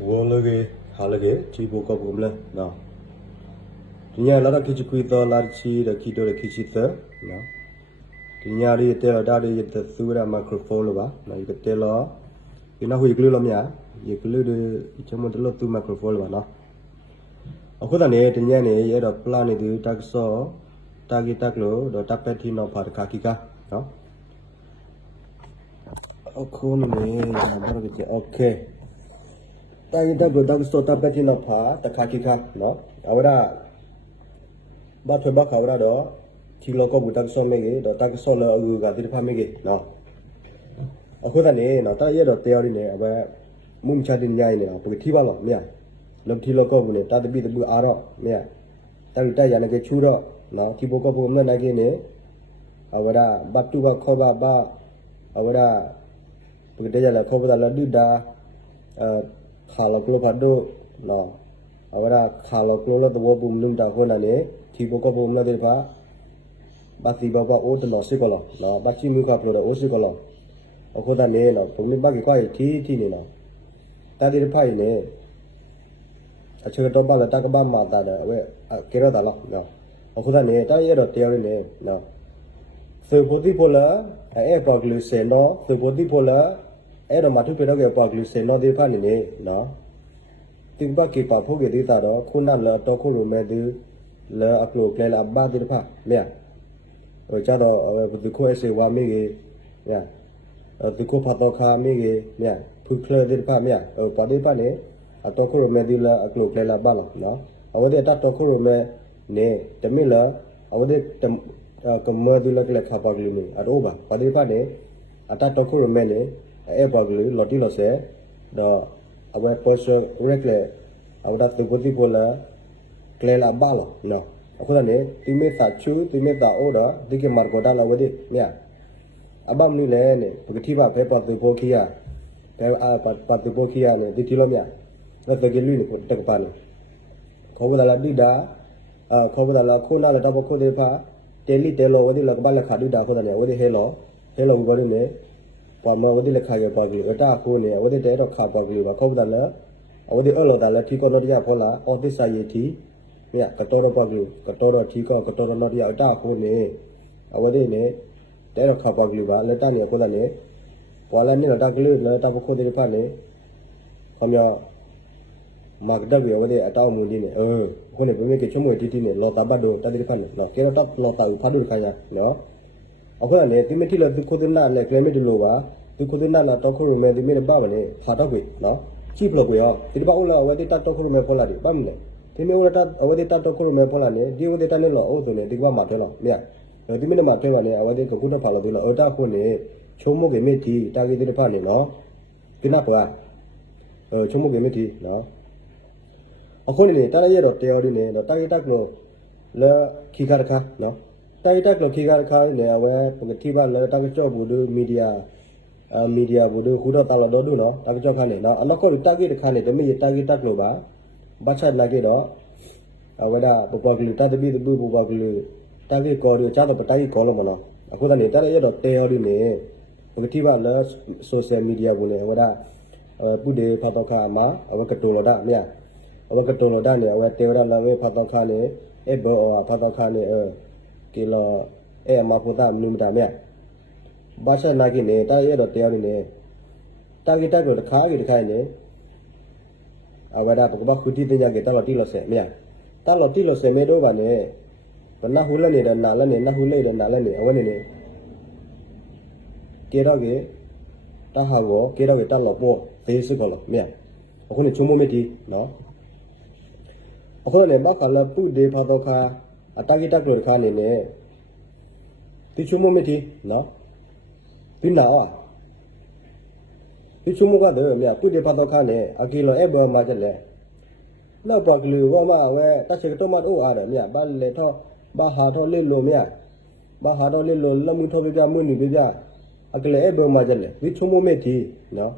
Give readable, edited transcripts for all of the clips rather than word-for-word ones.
Wolage halage chibo ko bumle no. Tinya lara kichi kuito larchi da kito da kichi the no. Tinya ri telo da ri the thura microphone lo ba no you telo ina hu iklu lo mya iklu de chamo telo tu microphone lo ba no. အခုတည်းတညနေရတော့ plan နေသူတက်ဆော့တာဂီတက်လို့တော့တပ်ပက်တီနော်ဖာတခါကီကာနော်အခုနေဘာလို့ကြည့် okay တာဂီတက်လို့တက်ဆော့တပ်ပက်တီနော်ဖာတခါကီကာနော်အဝရဘာထွေဘခါဝရတော့ချီလောကဘူတက်ဆော့မေကြီးတော့တက်ဆော့လောအူကတိဖာမေကြီးနော်အခုတည်းနော်တာရတော့တရားရင်းနေအဘမှုမချတဲ့ညိုင်းနေတော့ပကတိပါလို့မရလမ်တီလောကဘူးနေတာတပိတဘူးအားတော့မြတ်တာရီတရလည်းကချူတော့နော်ဒီဘောကဘူးမနိုင်ကိနေအဝရဘတ်တူဘခောဘဘာအဝရပကတဲ့ရလည်းခောဘတာလဒူဒါခါလောကလောဖတ်တော့နော်အဝရခါလောကလောတော့ဘူးလုံတာခေါ်နေလေဒီဘောကဘူးမလာတဲ့ပါဘာစီဘဘအိုးတလို့စိကလောနော်ဘာချီမြူကပလို့တော့အိုးစိကလောအခုတည်းနေနော်ဘုံလေးဘကကွာတီနေနော်တာဒီဖိုင်နေအချေတော့ပါလာတကဘာမာတာတယ်ဝဲကေရတာလောက်နော်အခုတည်းနေတာရတော့တရားရင်းနေနော်သေဖို့တိဖို့လာအဲ့ပေါကလူစေနော်သေဖို့တိဖို့လာအဲ့တော့မထုပြတော့ကပေါကလူစေနော်ဒီဖာနေနေနော်တင်ဘကေပါဖို့ကေဒီတာတော့ခုနလာတော့ခုလိုမဲ့ဒီလာအပလိုကလဲလာဘာဒီဖာမြဟိုကြတော့ဘယ်ကိုအစေဝါမေကြီးမြဒီကိုဖတ်တော့ခါမေကြီးမြထုခလဒီဖာမြပါဒီဖာနေအတော့ခုရမဲဒီလာအကလုကလဲလာဘာလို့နော်အဝဒေတတော့ခုရမဲနေတမီလာအဝဒေကမဒီလာကလခပါကလူနေအတော့ဘာပါဒီပါနေအတတော့ခုရမဲနေအဲပါကလူလော်တီလော်ဆဲတော့အဝဲပေါ်ဆိုရက်လေအဝဒတ်တူပတိပေါ်လာကလဲလာဘာလို့နော်အခုလည်းတိမေတာချူတိမေတာအော်ဒါဒီကမာကိုဒါလာဝဒေမြအဘမ်နီလဲနေပကတိပါဖဲပတ်တူပိုခီယာဖဲပတ်တူပိုခီယာနေဒီတီလိုမြแล้วแต่กินลุยเลยตะกปาเลยเขาบอกละดิดาเขาบอกละคู่น่าละตะบคู่เดพาเตลิเตโลวะดิละกบาละขาดิดาเขาตะเนี่ยวะดิเฮโลก็ดิเนี่ยปอมวะดิละขายปากลีตะคู่เนี่ยวะดิเตတော့ခါปากลีပါเขาบอกละวะดิอโลตะละทีก็นอติยะพอละออติสายทีเนี่ยกะตอปากลีกะตอทีก็กะตอนอติยะตะคู่เนี่ยวะดิเนี่ยแต่တော့ခါปากลีပါละตะเนี่ยเขาตะเนี่ยปอละเนี่ยตะกลีละตะบคู่เดพาเนี่ยคำยาမာကတက်ပြောတဲ့အတောက်မူလေးနဲ့ခုနကပြင်းကချုံမွေတီတီနဲ့လော်တာဘတ်တို့တတိဖတ်နဲ့နော်ကဲတော့လော်တာဖတ်တို့ခိုင်းရနော်အခုလည်းဒီမတီလို့ဒီခုဒနာနဲ့ကလမီတလို့ပါဒီခုဒနာလာတော့ခုရမယ်ဒီမင်းပါမလဲဖာတော့ပြီနော်ချိဖလို့ကိုရောဒီပါဦးလာဝတိတတော့ခုရမယ်ဖော်လာဒီပါမလဲဒီမျိုးရတအဝတိတတော့ခုရမယ်ဖော်လာနေဒီဝတိတနဲ့လောအိုးဆိုနေဒီကမှာထဲလောမြဒီမင်းမှာထဲပါလေအဝတိကခုတော့ဖာလို့ဒီလောအတာခုနေချုံမုတ်ကေမီတီတာဂီတိဖတ်နေနော်ကိနပါချုံမုတ်ကေမီတီနော်အခုနေတရရတော့တရားရင်းနေတော့တာဂီတက်လို့လဲခိခါတခါနော်တာဂီတက်လို့ခိခါတခါနေအဝဲပကတိပါလဲတာဂီကြော့ဘူးဒူမီဒီယာဘူးဒူခုတော့တာလို့ဒူနော်တာဂီကြော့ခါနေနော်အနောက်ကိုတာဂီတခါနေတမီတာဂီတက်လို့ပါဘတ်ချက်လာကြတော့အဝဲဒါပပကလူတာတပီတပူပပကလူတာဂီကော်ရီချတော့ပတာဂီကော်လို့မနော်အခုတည်းတရရတော့တရားရင်းနေပကတိပါလဲဆိုရှယ်မီဒီယာဘူးလေဝဒါပုဒေဖတ်တော့ခါမှာအဝဲကတူလို့ဒါမြတ်အဝကတုံလို့ဒါနေအဝတေဝရလာဝေဖတ်တော့ခါနေဘောဖတ်တော့ခါနေကီလောမဖုတာမနုမတာမြဘာဆက်နာကိနေတာရတော့တရားနေတာဂီတက်ကိုတခါကြီးတခိုင်းနေအဝဒါပကဘခုတီတညကေတလော်တီလော်ဆဲမြတလော်တီလော်ဆဲမေတော့ပါနေဘနာဟုလည်းနေတဲ့နာလည်းနေနာဟုနေတဲ့နာလည်းနေအဝနေနေကေတော့ကေတဟာကိုကေတော့ကေတလော်ပေါ်သေးစကောလောမြအခုနေချုံမမတီနော်အခုလည်းဘောက်ကလည်းပုဒေဖာတော့ခါအတာဂီတက်ကိုခါနေနေတိချုံမမတီနော်ပြနာတိချုံမကတော့မြပုဒေဖာတော့ခါနေအကီလောဘောမှာကျလဲနောက်ပေါ်ကလူဘောမှာဝဲတချေတော့မတ်အိုအားတယ်မြဘာလေတော့ဘာဟာတော့လေလိုမြဘာဟာတော့လေလိုလမှုထောပြမှုနေပြအကလေဘောမှာကျလဲတိချုံမမတီနော်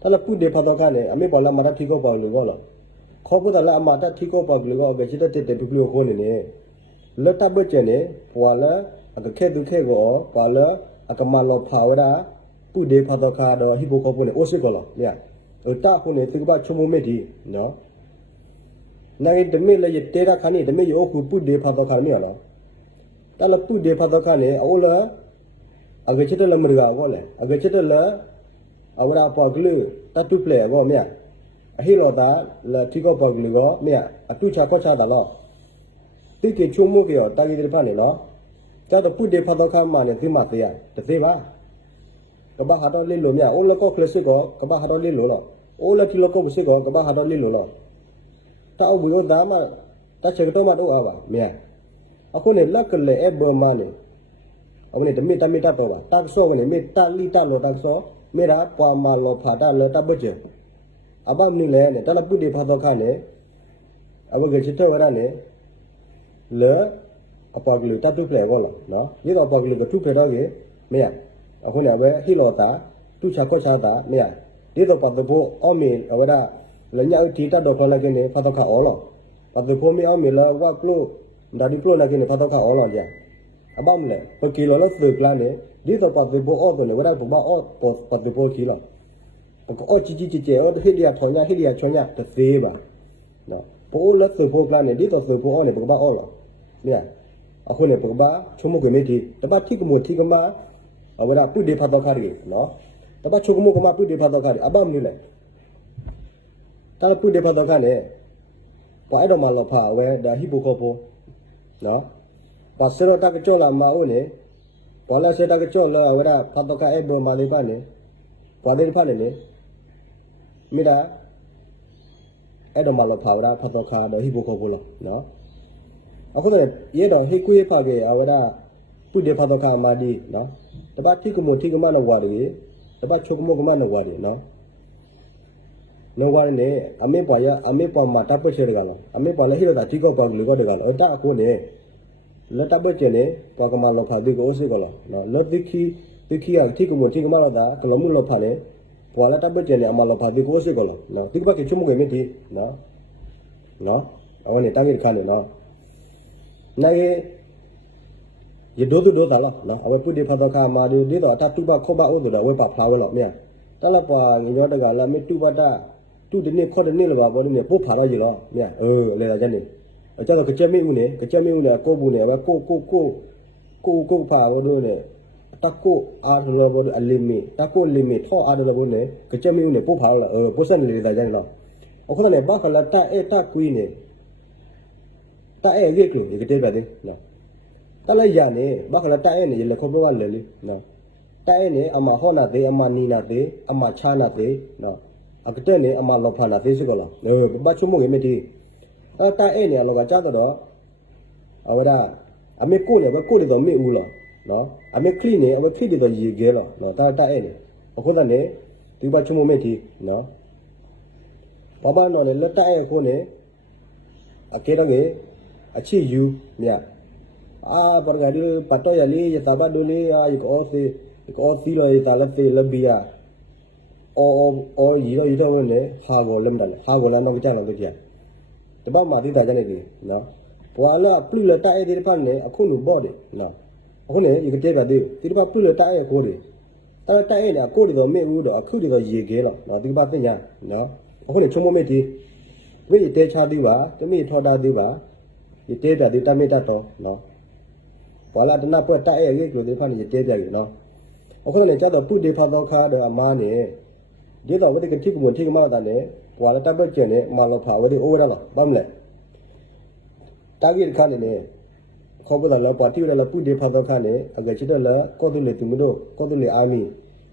တလပုဒေဖာတော့ခါနေအမေပေါ်လာမရတီကိုပေါ့လို့ဘောလားခေါ်ပဒလာအမတာတီကိုပေါကလောကချစ်တဲ့တူကလို့ခေါ်နေနေလက်တဘကျနေပွာလာအကခဲဒုခဲကိုပါလာအကမလောဖာဝရာပုဒေဖတ်တော့ခါတော့ဟိပိုကောပုနေအိုစစ်ကောလောမြ ta ko ne ti ba chumo me di no na ge de me le ye te ra khani de me yo ku pu de pha to kha mi la ta la pu de pha to kha ne o la age chit la mru ga go le age chit la awra pa glu ta tu ple go me a hi lo ta la ti ko pa glu go me a tu cha ko cha da lo ti ke chumo ke yo ta ge de pha ne lo ta to pu de pha to kha ma ne ti ma te ya de te baကဘာဟာတော့လေးလို့မြအိုးလကောကလစ်ကိုကဘာဟာတော့လေးလို့နော်အိုးလတီလကောစစ်ကိုကဘာဟာတော့လေးလို့နော်တာအဘူရောဒါမှတချက်တော့မတော့အပါမြအခုနေလက်ကလေအဘမနေအခုနေတမီတမီတတော့ပါတက်ဆောကနေမီတလီတလို့တက်ဆောမေရာပွာမလောဖာတာလောတဘကျအဘမနီလေနဲ့တလပုတိဖာတော့ခနဲ့အဘကချစ်တော့ရနဲ့လေအပကလူတတုဖလေကောနော်ဒီတော့အပကလူကထုဖလေတော့ကေမြအခုနေပဲဟီလောတာသူချာကောချာတာမြဒီတော့ပတ်ဖို့အော်မီအဝရလညအတီတတော့ဖလာကနေဖတ်တော့ခအော်လောပတ်ဖို့မီအော်မီလာဝကလို့ဒါဒီကလို့လာကနေဖတ်တော့ခအော်လောကြာအဘမလဲပကီလောလို့သေကလာနေဒီတော့ပတ်ဖို့အော်တယ်ဝရပဘာအော်ပတ်ဖို့ခီလောပကအော်ជីအော်ဟီလီယာထောညာဟီလီယာချောညာတသေးပါနော်ပိုးလက်သေဖို့ကလာနေဒီတော့သေဖို့အော်နေပကဘာအော်လောမြအခုနေပကဘာချုံမကွေမီတီတပတ်ထိကမိုထိကမာအဝရပုဒေဖတ်တော့ခရီနော်တပတ်ချုပ်မှုကမပုဒေဖတ်တော့ခရီအဘမနေလေတာပုဒေဖတ်တော့ခနဲ့ပါအဲ့တော့မလာဖာဝဲဒါဟိပုခောဖို့နော်ပါစရတကကြောလာမအိုနေပေါ်လာစတကကြောလာဝရဖတ်တော့ခအဲ့ဘောမလေးပါနေဘာလေးဖတ်နေလေမိတာအဲ့တော့မလာဖာဝရဖတ်တော့ခတော့ဟိပုခောဖို့လို့နော်အခုတည်းရဲတော့ဟိကွေးဖာကေအဝရပုဒေဖတ်တော့ခမာဒီနော်တပတ်ထိကမိုထိကမနဝါရီတပတ်ချုပ်မိုကမနဝါရီနော်နဝါရီလေအမေပွားရအမေပွားမှာတပ်ပချေရကလောအမေပွားလည်းဟိရတာထိကောပေါကလူကတကလောအတအခုလေလက်တပ်ပချေလေပေါကမလောဖာဒီကိုစိကလောနော်လောတိခိရထိကမိုထိကမလောတာကလောမှုလောဖာလေပွားလက်တပ်ပချေလေအမလောဖာဒီကိုစိကလောနော်ဒီကပတ်ကချုံမကေမတီနော်အဝနေတာကြီးခါလေနော်နိုင်ရဒိုဒိုတာလားနော်အဝပုဒီဖတ်တော့ခါမာဒီတော့အတတုပခောဘအိုတော့ဝဲပါဖလာဝဲလို့မြတ်တလက်ပွားရောတကလာမေတုပတာတုဒီနေ့ခေါ်တဲ့နေ့လောပါဘောနေပို့ဖာတော့ကြီးလောမြတ်လေလာချက်နေအကြတော့ကကြက်မိဦးနေကကြက်မိဦးလေကိုဘူးနေပဲကိုဖာတော့နေတကုအားလောဘောအလီမီတကုလီမီထောအားလောဘောနေကကြက်မိဦးနေပို့ဖာတော့ပို့စံလေလာချက်လောအခုလည်းဘာခလာတာကွီးနေတာရဲ့ကလူဒီကတဲ့ပါသေးနော်တလိုက်ရနေဘာခလာတိုက်ရနေလေခေါ်ပြောလေလေနော်တိုက်ရနေအမဟောနာသေးအမနီနာသေးအမချာနာသေးနော်အကတဲ့နေအမလောဖာနာသေးစကလားဘာချုံမငယ်မတီတိုက်ရနေလောကကြတော့အဝရအမေကိုလေဘကိုလေတော့မေဦးလားနော်အမေခလိနေအမေခလိတော့ရေခဲလားနော်တိုက်ရနေအခုတည်းနေဒီဘာချုံမမေတီနော်ဘာနော်လေလက်တိုက်ရကိုနေအကေတော့အချီယူမြpergadi pato ya li ya tabat dulu ya ik ofi lo ya talap lebih ya yi lo ne ha go lem dan ha go la ma ja lo ya te ba ma ti ta ja ne ki no bwa la plu la ta e de pa ne akhu nu bo de no akhu ne yi ke te ba de ti ba plu la ta e ko de ta e ne ko de do me u do akhu de do yi ge lo no ti ba tin ya no akhu ne chomo me ti we te cha ti ba te mi tho da ti ba yi te da ti ta me ta to noဘာလာတနာပွက်တိုက်ရဲ့ကိလို့ဒီဖာနေတဲပြပြီနော်အခုလည်းကြတော့ပုတေဖာတော့ခါတော့အမားနေဒီတော့ဝတိကတိကမထိကမတာနေဘာလာတပ်ပကျနေမာလဖာဝတိအိုးရလားဘာမလဲတာဂီခါနေခေါ်ပဒလာပါတီရလာပုတေဖာတော့ခါနေအကချစ်တယ်လာကောတုလေသူမတို့ကောတုလေအာမီ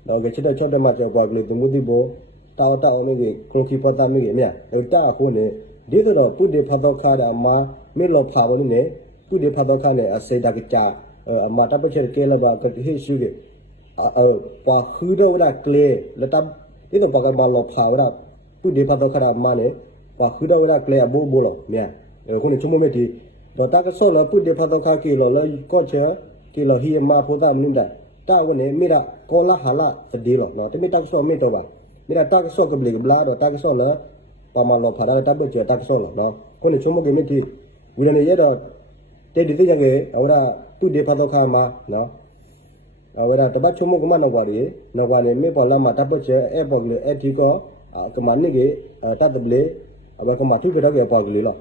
တော့ကချစ်တဲ့ချော့တဲ့မှာကြောက်ပါကလေးသူမတိဘောတာဝတာအောင်မေကြီးခရိုခီပတာမေကြီးမြတ်တာအခုနေဒီတော့ပုတေဖာတော့ခါတဲ့အမားမေလောဖာဘနေပုဒေဖတ်တော့ခါနဲ့အစေတကကြအမတာပချေကဲလာတော့ကဟိရှိကပါခူတော့ရကလေလတဒီတော့ပကမလောဖာဝရပုဒေဖတ်တော့ခါမနဲ့ပါခူတော့ရကလေအဘောလောမြခုနချုံမမေတီတော့တာကဆောလပုဒေဖတ်တော့ခါကီလောလကောချေကီလောဟီမာဖိုတာမင်းတာတာဝနေမိရာကောလာဟာလာတဒီလောနော်တမိတောက်ဆောမေတော့ပါမိရာတာကဆောကဘလီကဘလာတော့တာကဆောလပမလောဖာတာတပ်ပချေတာကဆောလောနော်ခုနချုံမကေမေတီဝိရနေရတော့တဲ့ဒီတဲ့ကေအဝရသူဒေဖတ်တော့ခါမှာနော်အဝရတပတ်ချုံမကမနော်ပါရီနော်ပါနေမေပေါ်လာမှာတပ်ပချေအဲပေါ်လေအတီကော ကမနိကေတတ်တလေအဘကမထုပြတော့ကေပေါ့ကလေးလော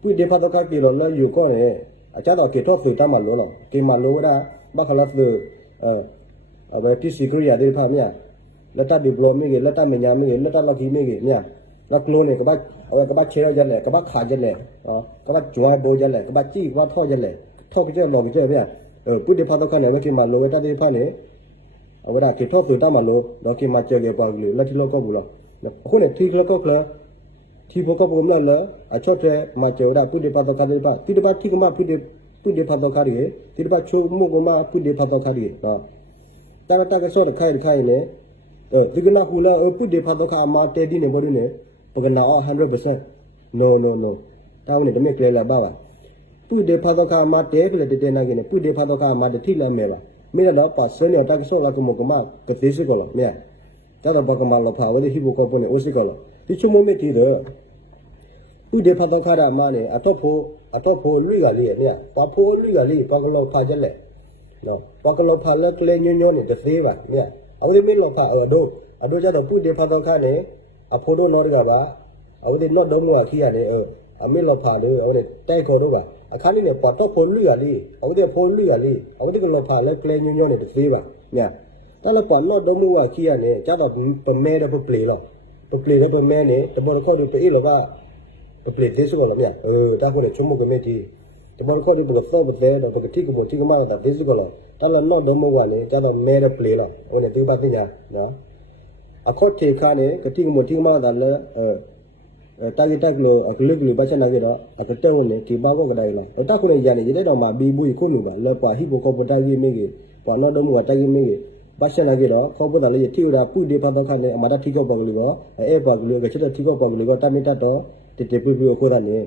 ပွေဒီဖတ်တော့ကကေလောလဲယူကောနေအချတော့ကေတော့သူတမလောလောကေမလောရာဘခလတ်အဘတီစီကရီယာဒီဖာမြလက်တဒီပလိုမီကေလက်တမညာမီကေလက်တလောက်ကြီးမီကေမြလက်ကလုံးနေကဘချေရကြလေကဘခါကြလေကဘကြွားဘောကြလေကဘကြည့်ကဘထောက်ကြလေထောက်ကြလောကြဗျပွေဒီဖတ်တော့ကနေမကေမလောတဒီဖာနေအဝရကေတော့သူတမလောတော့ကေမချေကေပေါ့ကလေးလက်ထလောကောဘူးလောအခုနေထိကလကောကလทีพก็ผมนั่นแหละชอบแต่มาเจอได้พูดในภาษาคาดีป่ะที่เดี๋ยวที่ก็มาพูดในภาษาคาดีที่เดี๋ยวชูมุกก็มาพูดในภาษาคาดีเนาะแต่ว่าก็สอนใครเนี่ยที่ก็น่าคุยแล้วพูดในภาษาคามาเตดีเนี่ยบ่ดูเนี่ยปกติน่า100% no ถ้าวันนี้จะไม่เกลียดแล้วบ้างพูดในภาษาคามาเตก็เลยเตน่ากินเนี่ยพูดในภาษาคามาเตที่ละเมล่ะไม่ได้แล้วปัสเซเนี่ยถ้าก็สอนแล้วก็มุกก็มากระติสิก็หรอกเนี่ยถ้าเราบอกก็มาเราพาวันที่ฮิบุก็ปุ่นเนี่ยโอซิก็หรอกที่ชั่วโมงไม่ทีเด้อพูดเดี๋ยวพัฒนาการมาเนี่ยอัตโพลุยกันเลยเนี่ยพอโพลุยกันเลยปากเราพาจะเลยเนาะปากเราพาแล้วเกลียนย้อนเนี่ยจะเสียป่ะเนี่ยเอาที่ไม่เราพาดูจะต้องพูดเดี๋ยวพัฒนาการเนี่ยอโพโดนอร์กับว่าเอาที่นอดดมว่าขี้อะไรเอาไม่เราพาเลยเอาที่ใต้คอดูว่าอาคารนี้เนี่ยปอดโพลุยกันเลยเอาที่โพลุยกันเลยเอาที่เราพาแล้วเกลียนย้อนเนี่ยจะเสียป่ะเนี่ยถ้าเราปอดนอดดมว่าขี้อะไรเนี่ยจะต้องเป็นแม่ได้เป็นเปลี่ยนหรอเป็นเปลี่ยนได้เป็นแม่เนี่ยแต่บางคนดูไปอีหรอว่าเปลี่ยนที่สุดแล้วเนี่ยถ้าคนเนี่ยชั่วโมงก็ไม่ดีแต่บางคนที่ปกติต้องไปแต่ปกติก็ปกติก็มาแต่ที่สุดก็แล้วถ้าเรานอดดมว่าเนี่ยจะต้องแม่ได้เปลี่ยนละโอ้เนี่ยที่บ้านที่เนี่ยเนาะอะข้อเทคาเนี่ยก็ที่ก็ปกติก็มาแต่ละตากิตากโลอะกลึกหรือบ้านฉันนั่นก็แล้วอะก็เต้าเนี่ยที่บ้านก็ได้ละถ้าคนเนี่ยยันเนี่ยจะได้ต้องมาบีบุยคนหนึ่งกันแล้วป่าฮิปโปคอปตากิไม่กี่ป่านอดดมว่าตากิไม่กี่บ้านฉันนั่นก็แล้วเขาพูดอะไรที่เราพูดดีพัฒนาการเนี่ยมาได้ที่ก็บอกเลยว่าบอกเลยก็เชื่อที่ก็บอกเลยว่าถ้าไม่ตัดต่อเตปีโครานี่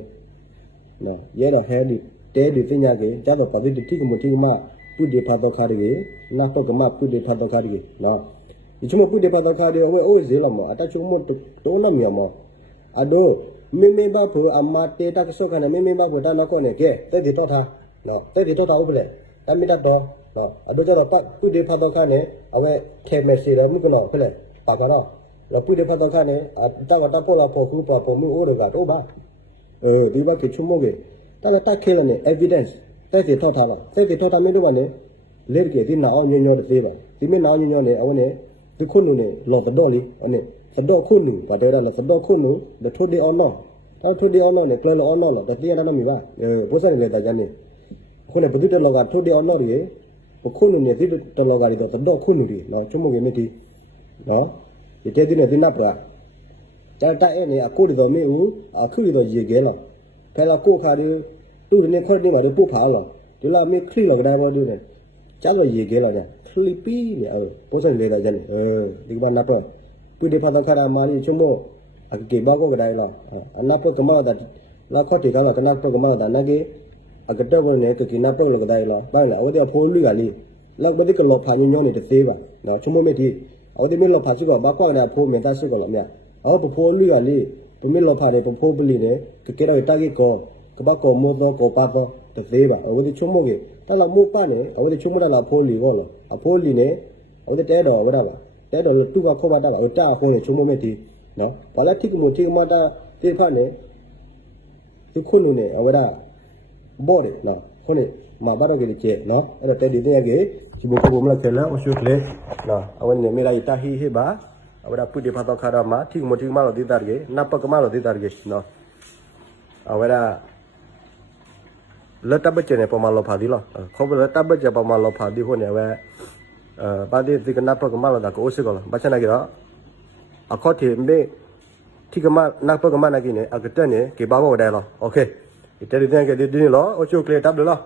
นะยันแห่ดิเตดิสิญญาเกจ้าตัวปฏิทิกมุทิกมาพูดดีพัฒนาการเกนักปกมาพูดดีพัฒนาการเกนะยิ่งชั่วโมงพูดดีพัฒนาการเกเอาไว้โอ้ยเสียละมั้งแต่ชั่วโมงตัวน้ำมีมั้งอะดูไม่บ้าผู้อามาเตตักสุขันไม่บ้าผู้ด้านนักคนเนี่ยเกแต่ที่ตัวท่านะแต่ที่ตัวท่าอุปเลยแต่ไม่ตัดต่อนะอะดูจ้าตัวพูดดีพัฒนาการเนี่ยเอาไว้แค่เมสซี่เลยมึงก็นอนไปเลยปากกันเนาะเราพูดดีพัฒนาการเนี่ยตั้งแต่พอเราพอคู่พอผมมึงโอ้ดูกันโอ้บ้าดีว่ากี่ชั่วโมงเกแต่เราตักเคลเนี่ย evidence แต่ที่ท่อท่าละแต่ที่ท่อท่าไม่รู้ว่าเนี่ยเลี้ยงเกที่หนาวเงี้ยๆจะเสียละที่ไม่หนาวเงี้ยๆเนี่ยเอาเนี่ยที่คนหนึ่งเนี่ยหลอกตะดอลิอันนี้ตะดอคนหนึ่งว่าเดี๋ยวเราตะดอคนหนึ่งเดี๋ยวทุเดียวอ่อนถ้าทุเดียวอ่อนเนี่ยเกลืออ่อนหรอแต่ที่นั่นไม่ว่าเพราะฉะนั้นเลยแต่ยันเนี่ยคนเนี่ยปฏิทินเราการทุเดียวอ่อนดิพวกคนหนึ่งเนี่ยที่ตลอดการที่ตะดอคนหนึ่งดิเนาะชั่วโมงเงี้ยไม่ดีเนาะที่เจ้าที่เนี่ยที่นับละแต่แต่เนี่ยกูดีตัวไม่รู้คือดีตัวยี่เกล้อเพราะเรากู้ขาดูตู้เนี่ยคนนี้มาดูปุ๊บผ่าหรอเดี๋ยวเราไม่คลี่เราก็ได้ว่าดูเนี่ยจ้าตัวยี่เกล้อเนี่ยคลิปปี้เนี่ยเพราะฉะนั้นเลยแต่ยันดีกว่านับละตู้เดี๋ยวพอต้องขาดมาดิชั่วโมงเก็บบ้าก็ได้ละนับก็มาแต่เราข้อที่กันเราก็นับก็มาแต่นั่นก็ก็เจ้าคนเนี่ยก็กินนับก็เลยก็ได้ละบ้างละเอาเดี๋ยวพูดเรื่องอะไรแล้วบางทีก็หลอกผ่านย้อนเนี่ยจะเสียบ้างนะชั่วโมงไม่ทีเอาเดี๋ยวไม่หลอกผ่านสุกบ้าก็ได้พูดเหมือนตาสุกแล้วเนี่ยเอาไปพูดเรื่องอะไรผมไม่หลอกผ่านเนี่ยผมพูดไปเลยเนี่ยก็เกิดอะไรตั้งกี่ก็บ้าก็มุดต่อก็ปัดต่อจะเสียบ้างเอาเดี๋ยวชั่วโมงถ้าเรามุดป้าเนี่ยเอาเดี๋ยวชั่วโมงเราพูดลีก็หรอเอาพูดลีเนี่ยเอาเดี๋ยวแต่ดอกก็ได้บ้างแต่ดอกตู้ก็เข้ามาได้บ้างเอาจ้าคนเนี่ยชั่วโมงไม่ทีนะพอแล้วที่มุดที่มาได้ที่ผ่านเนี่ยที่คนเนี่ยเอาไว้ได้บ่ได้นะคนเนี่ยมาบ้านเราเกิดเจ็บเนาะแต่แต่ดีเนี่ยเก๋ชิบุกบุมละเคแล้วมาช่วยเลยนะเอาวันนี้ไม่ได้ตาฮีเฮบ้าเอาไว้ได้พูดดีพัฒนาการมาที่มุดที่มาเราดีตาเก๋นับปากมาเราดีตาเก๋เนาะเอาไว้ได้แล้วตับเบจเนี่ยประมาณเราผ่าดีหรอเขาบอกแล้วตับเบจประมาณเราผ่าดีคนเนี่ยว่าบ้านที่กันนับปากมาเราตาก็โอซิก็แล้วบ้านฉันอะไรก็ข้อที่ไม่ที่ก็มานักปากมานักกินเนี่ยก็เต้นเนี่ยเก็บบ้าก็ได้หรอโอเคแต่ดีเนี่ยก็ดีนี่หรอโอ้ช่วยเคลียร์ตับเลยหรอ